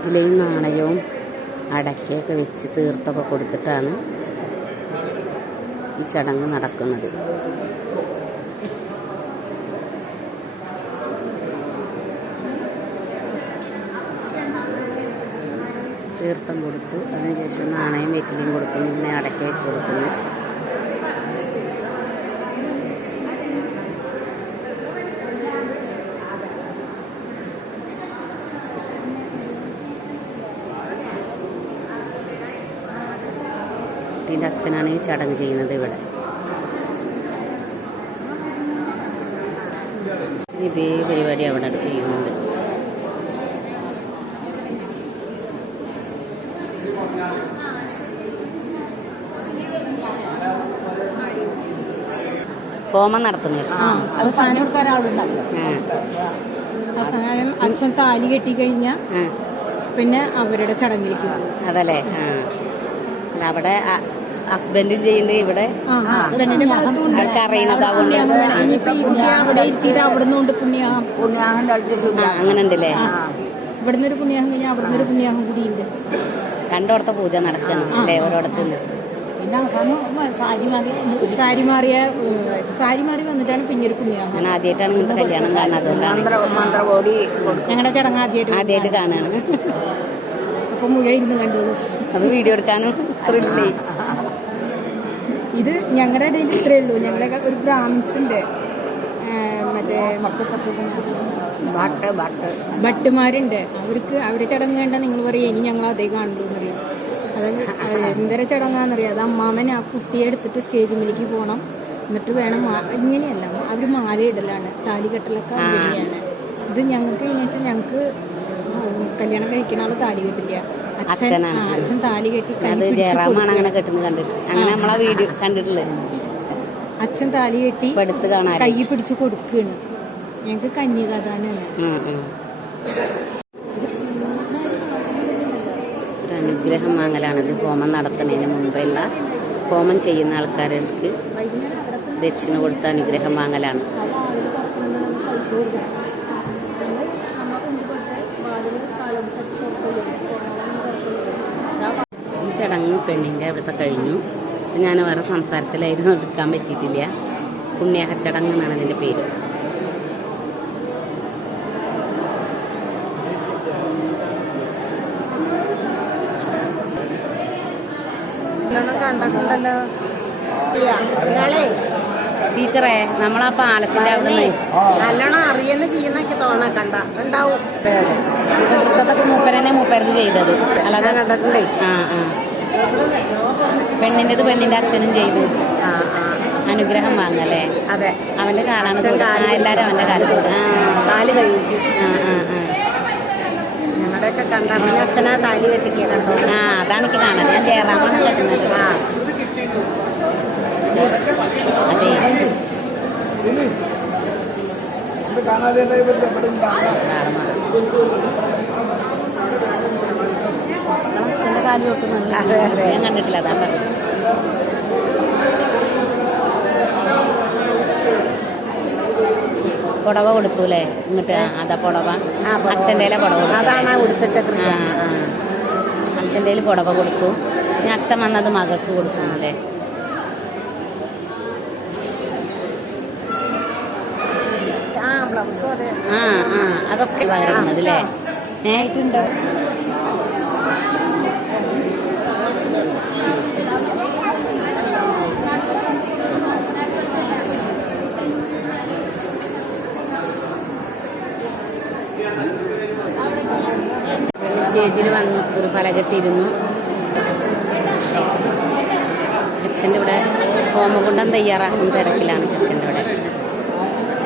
വെറ്റിലയും നാണയവും അടക്കയൊക്കെ വെച്ച് തീർത്തൊക്കെ കൊടുത്തിട്ടാണ് ഈ ചടങ്ങ് നടക്കുന്നത്. തീർത്ഥം കൊടുത്തു, അതിനുശേഷം നാണയം വെറ്റിലയും കൊടുക്കുന്നു, പിന്നെ അടക്ക വെച്ച് കൊടുക്കുന്നു. കുട്ടീൻ്റെ അച്ഛനാണ് ഈ ചടങ്ങ് ചെയ്യുന്നത്. ഇവിടെ ഇതേ പരിപാടി അവിടെ ചെയ്യുന്നുണ്ട്. ഹോമം നടത്തുന്നത് അവസാനം കൊടുക്കാൻ ഒരാളുണ്ടാവും. അവസാനം അച്ഛൻ താലി കെട്ടിക്കഴിഞ്ഞാൽ പിന്നെ അവരുടെ ചടങ്ങിലേക്ക് പോകും. അതല്ലേ? അല്ല, അവിടെ ഹസ്ബൻഡും ചെയ്യുന്നത് ഇവിടെ അറിയണതാവുണ്ട്. അവിടെ എത്തിയിട്ട് അവിടെ നിന്നുകൊണ്ട് പുണ്യാഹം അങ്ങനെ ഉണ്ടല്ലേ? ഇവിടുന്ന് ഒരു പുണ്യാഹം കഴിഞ്ഞാൽ അവിടുന്ന് ഒരു പുണ്യാഹം കൂടി ഉണ്ട്. രണ്ടോടത്തെ പൂജ നടക്കണം അല്ലേ? ഓരോടത്തുനിന്ന് പിന്നെ അവസാനം സാരി മാറി വന്നിട്ടാണ് പിന്നെ ഒരു പുണ്യാഹം. ഞാൻ ആദ്യമായിട്ടാണ് ഇങ്ങനത്തെ കല്യാണം കാണുന്നത്. അതുകൊണ്ടാണ് ഞങ്ങളുടെ ചടങ്ങ് ആദ്യമായിട്ട് കാണാണ്. അപ്പൊ മുഴുവൻ ഇരുന്ന് കണ്ടോളൂ. അത് വീഡിയോ എടുക്കാനും ത്രില്ലേ. ഇത് ഞങ്ങളുടെ ഇടയിൽ ഇത്രേ ഉള്ളൂ. ഞങ്ങളുടെ ഒരു ബ്രാഹ്മിൻസിന്റെ മറ്റേ ഭട്ടുമാരുണ്ട്. അവർക്ക് അവരെ ചടങ്ങ് വേണ്ട നിങ്ങൾ പറയും ഇനി ഞങ്ങൾ അതേ കാണുള്ളൂ എന്നറിയാം. അത് എന്തര ചടങ്ങാന്നറിയാം. അത് അമ്മാമൻ ആ കുട്ടിയെ എടുത്തിട്ട് സ്റ്റേജിലേക്ക് പോകണം. എന്നിട്ട് വേണം ഇങ്ങനെയല്ല, അവർ മാല ഇടലാണ്, താലി കെട്ടലൊക്കെ അങ്ങനെയാണ്. ഇത് ഞങ്ങൾക്ക് കഴിഞ്ഞാൽ ഞങ്ങൾക്ക് കല്യാണം കഴിക്കുന്ന ആള് താലി കെട്ടില്ല. അച്ഛൻ താലി കെട്ടി അച്ഛൻ താലി കെട്ടി കൈ പിടിച്ച് കൊടുക്കുകയാണ്. ഞങ്ങക്ക് കന്യകാദാനാണ്. ഒരു അനുഗ്രഹം വാങ്ങലാണിത്. ഹോമം നടത്തുന്നതിന് മുമ്പുള്ള ഹോമം ചെയ്യുന്ന ആൾക്കാർക്ക് ദക്ഷിണ കൊടുത്ത അനുഗ്രഹം വാങ്ങലാണ്. ഈ ചടങ്ങ് പെണ്ണിൻ്റെ അവിടുത്തെ കഴിഞ്ഞു. ഞാൻ വേറെ സംസാരത്തിലായിരുന്നു, എടുക്കാൻ പറ്റിയിട്ടില്ല. പുണ്യാഹ ചടങ്ങ് എന്നാണ് അതിൻ്റെ പേര്. കണ്ടിട്ടുണ്ടല്ലോ ടീച്ചറെ, നമ്മളാ പാലത്തിന്റെ അവിടെ നല്ലോണം അറിയുന്ന ചെയ്യുന്നൊക്കെ തോന്നാ കണ്ട ഉണ്ടാവും. ഇവിടുത്തെ മൂപ്പരത് ചെയ്തത് അല്ലാതെ കണ്ടിട്ടുണ്ടേ. പെണ്ണിൻ്റെത് പെണ്ണിന്റെ അച്ഛനും ചെയ്തു. അനുഗ്രഹം വാങ്ങല്ലേ? അതെ, അവന്റെ കാലാണ്. എല്ലാരും അവന്റെ കാലത്തോട് താലി കഴിക്കും. ഞങ്ങളുടെയൊക്കെ കണ്ട അച്ഛനാ താലി കെട്ടിക്കുക കണ്ടോ? അതാണ് എനിക്ക് കാണാൻ. ഞാൻ ജയറാമാണ് കെട്ടുന്നത്. അതെ, അച്ഛന്റെ കാല് തൊട്ടുന്നുണ്ട്. ഞാൻ കണ്ടിട്ടില്ല, അതാണ് പറഞ്ഞത്. പുടവ കൊടുത്തൂല്ലേ ഇങ്ങോട്ട്? അതാ പുടവ, അച്ഛൻ്റെ പുടവ കൊടുത്തിട്ട്. അച്ഛൻ്റെ പുടവ കൊടുത്തു. പിന്നെ അച്ഛൻ വന്നത് മകൾക്ക് കൊടുക്കുന്നു അല്ലേ? അതൊക്കെ പകരുന്നത് അല്ലേ? സ്റ്റേജിൽ വന്നു ഒരു പലകെട്ടിരുന്നു. ചെക്കൻ്റെ ഇവിടെ ഹോമകുണ്ടം തയ്യാറാക്കുന്ന തിരക്കിലാണ്. ചെക്കൻ്റെ ഇവിടെ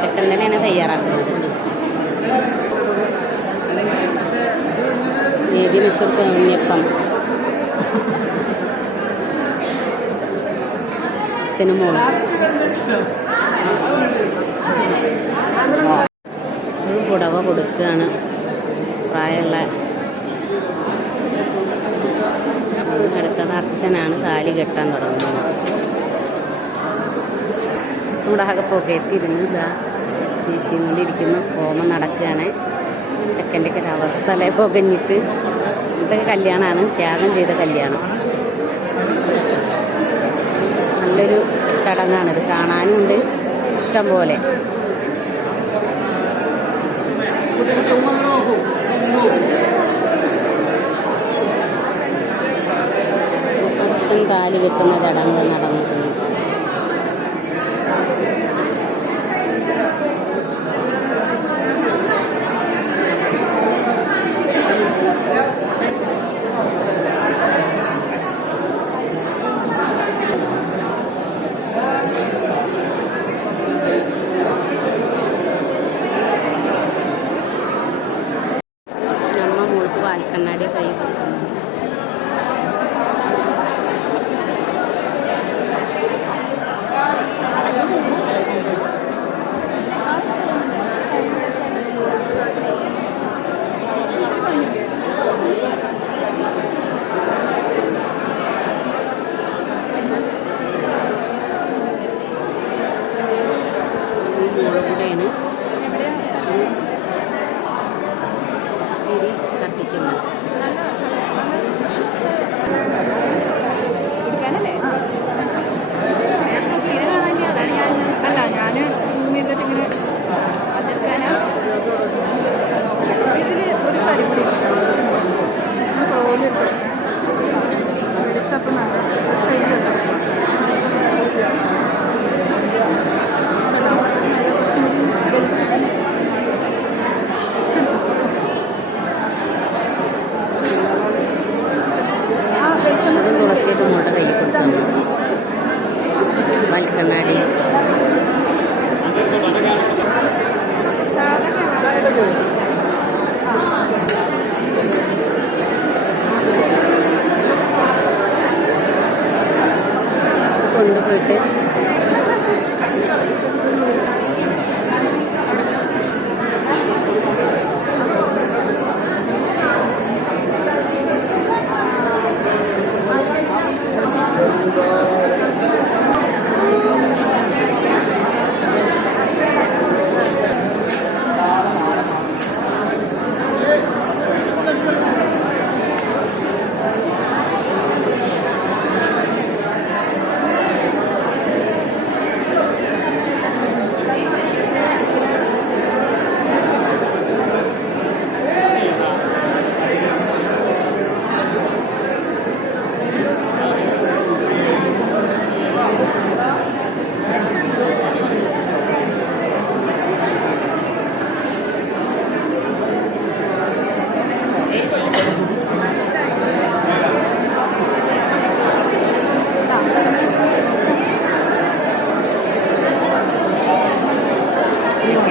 ചെക്കൻ തന്നെയാണ് തയ്യാറാക്കുന്നത്. നേദ്യം വെച്ചെടുക്കുക ഉണ്ണിയപ്പം. അച്ഛനും മോളും ഒരു പുടവ കൊടുക്കുകയാണ്. പ്രായമുള്ള അടുത്തത് അച്ഛനാണ് താലി കെട്ടാൻ തുടങ്ങുന്നത്. ചൂടാകെ പുകയത്തിരുന്ന് ഇതാ വീശിക്കൊണ്ടിരിക്കുന്നു. ഹോമം നടക്കുകയാണ്. ചെക്കൻ്റെ ഒക്കെ ഒരു അവസ്ഥ അല്ലേ, പുകഞ്ഞിട്ട്. ഇതൊക്കെ കല്യാണമാണ്, ത്യാഗം ചെയ്ത കല്യാണം. നല്ലൊരു ചടങ്ങാണിത്, കാണാനും ഉണ്ട് ഇഷ്ടം പോലെ. അച്ഛൻ താലി കെട്ടുന്ന ചടങ്ങ് നടന്നു. പാൽക്കണ്ണാടി കൈ കൊടുക്കുന്നു. കത്തിക്കുന്നത് അല്ല, ഞാൻ സൂം ചെയ്തിട്ട് ഇങ്ങനെ ഇതില് ഒരു കാര്യം കൂടി വെളിച്ചപ്പം തുളസിയുടെ മോളുടെ കൈ കൊടുത്തു. പാൽക്കണ്ണാടി കൊണ്ടുപോയിട്ട്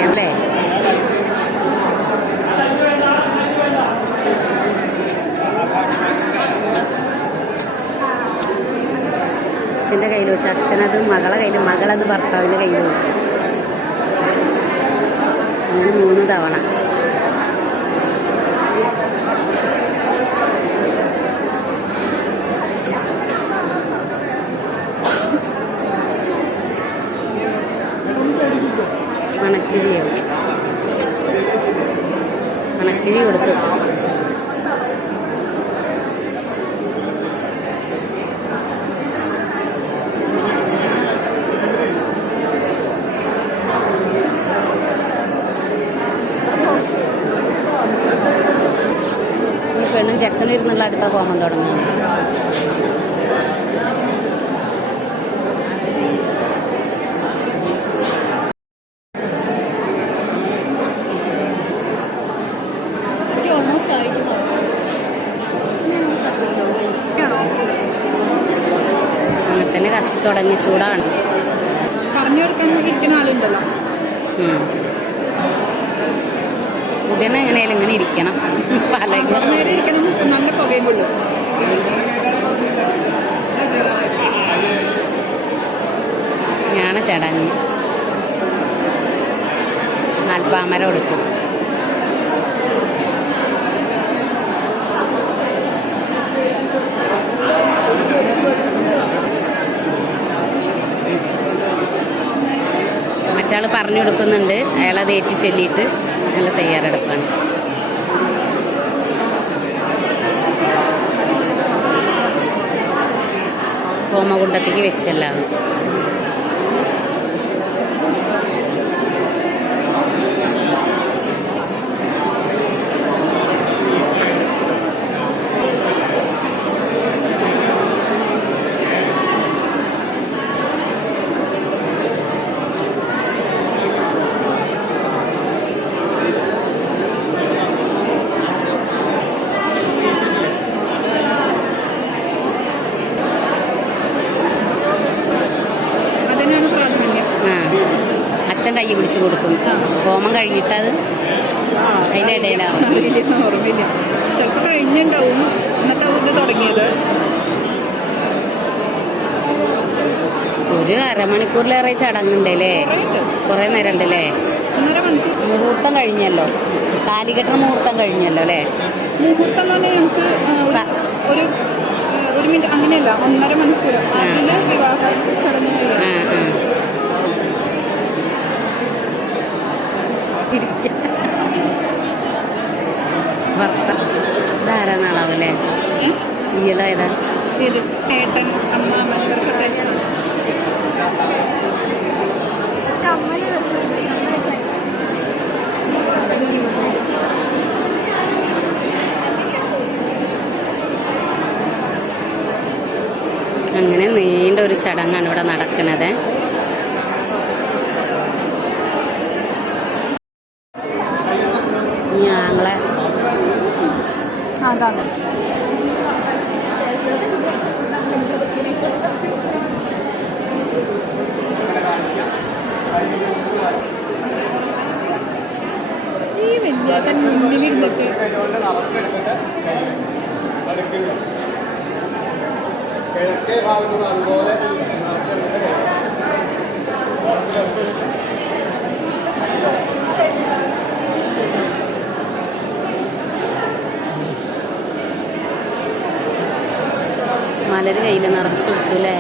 അല്ലേ അച്ഛൻ്റെ കയ്യിൽ വെച്ചു. അച്ഛനത് മകളെ കയ്യിൽ, മകളത് ഭർത്താവിൻ്റെ കയ്യിൽ വെച്ചു. അങ്ങനെ 3 തവണ. മണക്കിഴി കൊടുത്തു. ഈ പെണ്ണും ചെക്കനും ഇരുന്നുള്ള അടുത്ത ഹോമം തുടങ്ങുന്നു. അങ്ങനെ തന്നെ കത്തി തുടങ്ങി. ചൂടാണ്. പറഞ്ഞു കൊടുക്കാൻ ഇരിക്കുന്ന ആളുണ്ടല്ലോ. പുതിയ എങ്ങനെയാലും ഇങ്ങനെ ഇരിക്കണം. നേരെ ഇരിക്കണം. നല്ല പുകയും കൊള്ളു. ഞാൻ ചടങ്ങ് നാൽപ്പാമര കൊടുത്തു. മറ്റാൾ പറഞ്ഞു കൊടുക്കുന്നുണ്ട്. അയാളത് ഏറ്റി ചൊല്ലിയിട്ട് നല്ല തയ്യാറെടുപ്പാണ്. ഹോമകുണ്ടത്തേക്ക് വെച്ചെല്ലാം. അതിനാണ് പ്രാധാന്യം. അച്ഛൻ കൈ പിടിച്ചു കൊടുക്കും. ഹോമം കഴിഞ്ഞിട്ടത് അതിൻ്റെ ഇടയിലാണ്. ഓർമ്മയില്ല, ചിലപ്പോ കഴിഞ്ഞിണ്ടാവും. ഇന്നത്തെ ഇത് തുടങ്ങിയത് ഒരു അരമണിക്കൂറിലേറെ ചടങ്ങുണ്ടല്ലേ, കുറെ നേരം ഉണ്ടല്ലേ. 1.5 മണിക്കൂർ. മുഹൂർത്തം കഴിഞ്ഞല്ലോ, കാലികെട്ട മുഹൂർത്തം കഴിഞ്ഞല്ലോ അല്ലേ. മുഹൂർത്തം എന്ന് പറഞ്ഞാൽ ഞങ്ങൾക്ക് ഒരു മിനിറ്റ് അങ്ങനെയല്ല, 1.5 മണിക്കൂർ. അതിന് വിവാഹ ചടങ്ങ് ധാരാളം ആളാവല്ലേ. ഈയിടേതാ ഏട്ടൻ അമ്മാമ്മ ഇവർക്കൊക്കെ അങ്ങനെ നീണ്ട ഒരു ചടങ്ങാണ് ഇവിടെ നടക്കുന്നത്. ഞങ്ങളെ അതാണ് ഈ വലിയ മുന്നിലിരുന്നിട്ട് മലര് കയ്യിൽ നിറച്ചെടുത്തു അല്ലേ.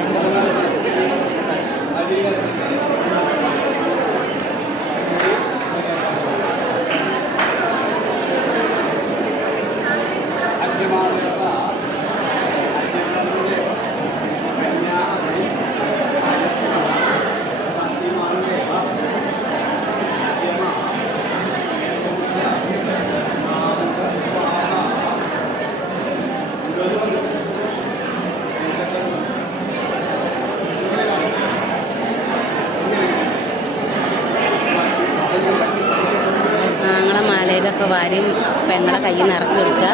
മാലയിലൊക്കെ വാരും പെങ്ങളെ കൈ നിറച്ചെടുക്കുക.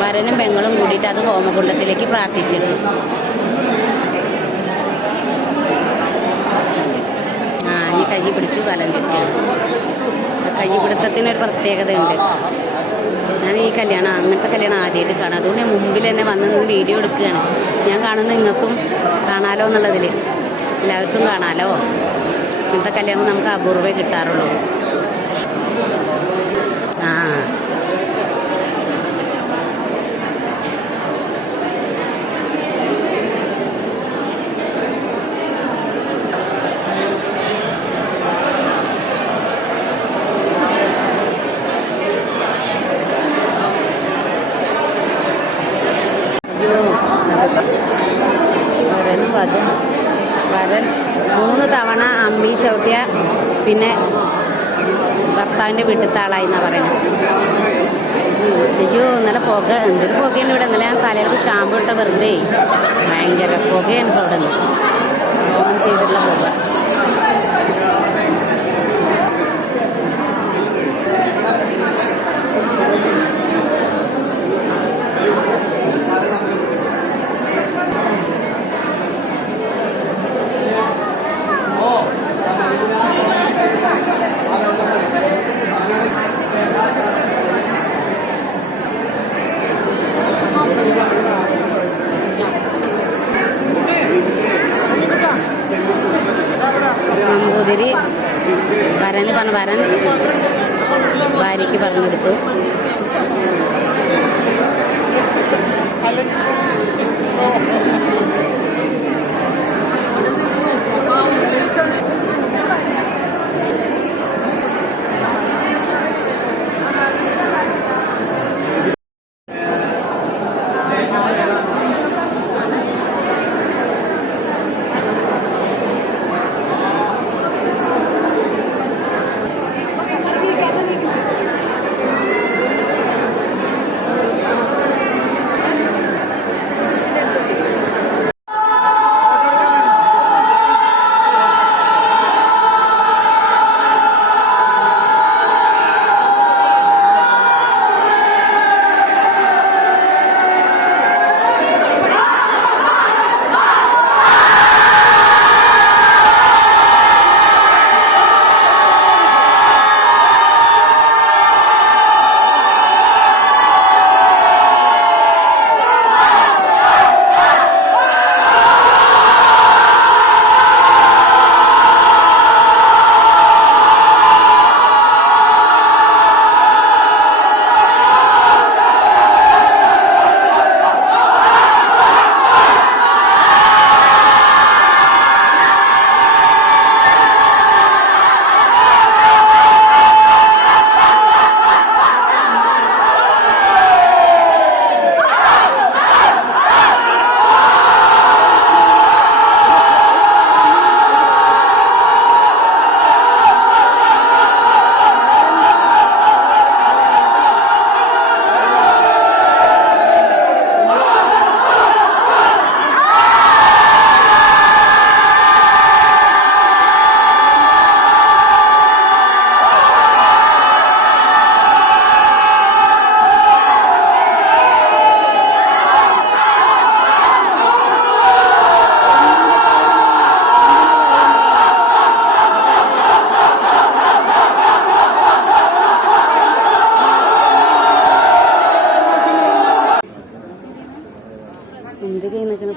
വരനും പെങ്ങളും കൂടിയിട്ട് അത് ഹോമകുണ്ടത്തിലേക്ക് പ്രാർത്ഥിച്ചിട്ടു. ഇനി കൈ പിടിച്ച് വലം തെറ്റാണ്. കൈപിടുത്തത്തിനൊരു പ്രത്യേകതയുണ്ട്. ഞാൻ ഈ കല്യാണം അങ്ങനത്തെ കല്യാണം ആദ്യമായിട്ട് കാണാം. അതുകൊണ്ട് ഞാൻ മുമ്പിൽ തന്നെ വന്ന് വീഡിയോ എടുക്കുകയാണ്. ഞാൻ കാണുന്നത് നിങ്ങൾക്കും കാണാലോ എന്നുള്ളതിൽ, എല്ലാവർക്കും കാണാലോ. ഇങ്ങനത്തെ കല്യാണം നമുക്ക് അപൂർവേ കിട്ടാറുള്ളൂ. വരൻ 3 തവണ അമ്മി ചവിട്ടിയ പിന്നെ ഭർത്താവിൻ്റെ വീട്ടിലത്തെ ആളായി എന്നാണ് പറയുന്നത്. അയ്യോ ഇന്നലെ പുക, എന്തൊരു പുകയാണ് ഇവിടെ. ഇന്നലെ ഞാൻ തലയിലേക്ക് ഷാമ്പു ഇട്ട വെറുതെ ഭയങ്കര പുകയാണ് ഇപ്പോൾ ഇവിടെ നിന്ന്. ഹോമം ചെയ്തിട്ടുള്ള പുക. നമ്പൂതിരി വരൻ ഭാര്യയ്ക്ക് പറഞ്ഞു കൊടുത്തു.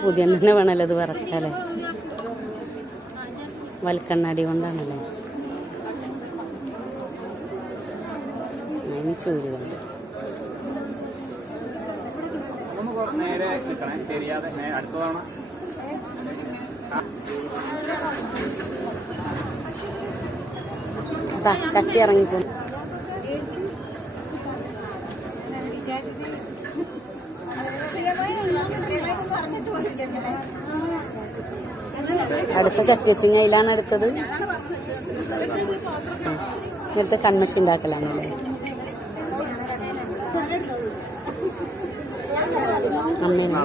പുതിയ തന്നെ വേണമല്ലോ ഇത് വറക്കാല്ലേ. വൽക്കണ്ണാടി കൊണ്ടാണല്ലോ. അതിന് ചൂര് കൊണ്ട് നേരെ കിട്ടണം, ശരിയാതെ അടുത്തതാണ്. ചട്ടി ഇറങ്ങിപ്പോ. അടുത്ത ചട്ടി വെച്ചിങ്ങ അതിലാണ് അടുത്തത്. ഇങ്ങനത്തെ കൺമഷി ഉണ്ടാക്കലാണല്ലേ. അമ്മേനെ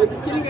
ഒരിക്കലും